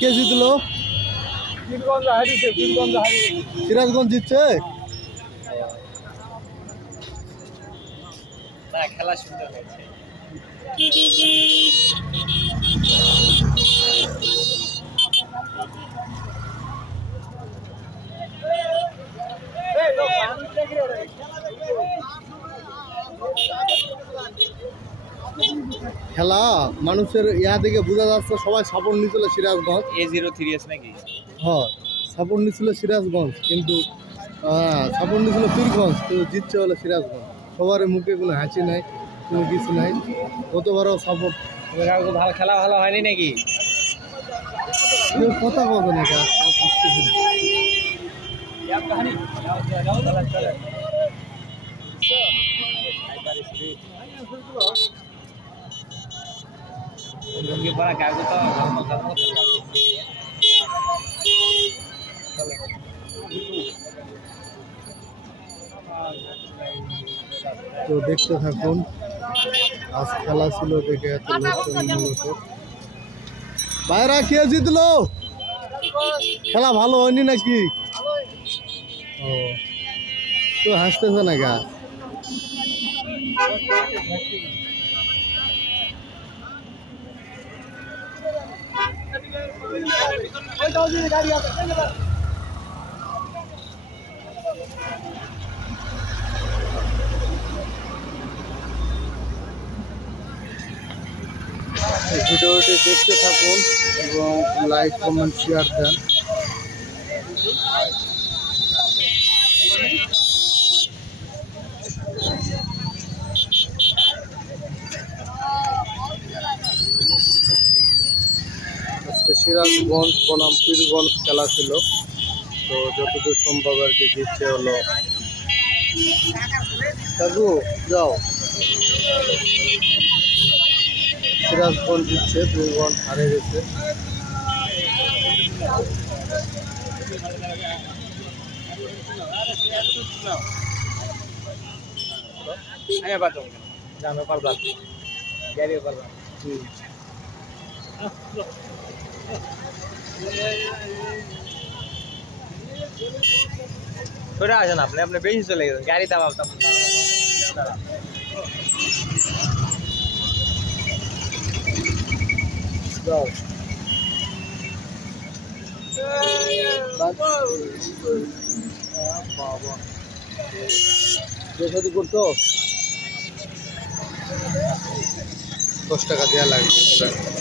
কে জিতলো? সিরাজগঞ্জ জিতছে। না খেলা সুন্দর হয়েছে। খেলা মানুষের ইয়া থেকে বোঝা যাচ্ছে সবাই সাপোর্ট নিয়েছিল সিরাজগঞ্জ। A03S নাকি? হ্যাঁ সাপোর্ট নিয়েছিল সিরাজগঞ্জ, কিন্তু সাপোর্ট নিয়েছিল পীরগঞ্জ, কিন্তু জিতছে হলো সিরাজগঞ্জ। সবার মুখে কোনো হাসি নাই, কোনো কিছু নাই। গতবারও সাপোর্ট। ভালো খেলা ভালো হয়নি নাকি? কেউ কথা বলবে না, लुंगी पड़ा कागज तो তো দেখতে থাকুন। আজ খেলা ছিল দেখে এত লোকজন মূলত। বাইরা কে জিতলো? খেলা ভালো হয়নি নাকি? ও তো হাসতেছে না গা? ভিডিওটি দেখতে থাকুন এবং লাইক কমেন্ট শেয়ার দেন। আজকে সিরাজগঞ্জ বনাম পীরগঞ্জ খেলা ছিল, তো যতদূর সম্ভব আর কি জিতছে হলো কাকু। যাও, সিরাজগঞ্জ জিতছে, পীরগঞ্জ হারে গেছে। थोड़ा आ जाना अपने अपने बेंच चले गए गाड़ी दबा तब বাবা যদি করতো 10 টাকা দেওয়া লাগবে।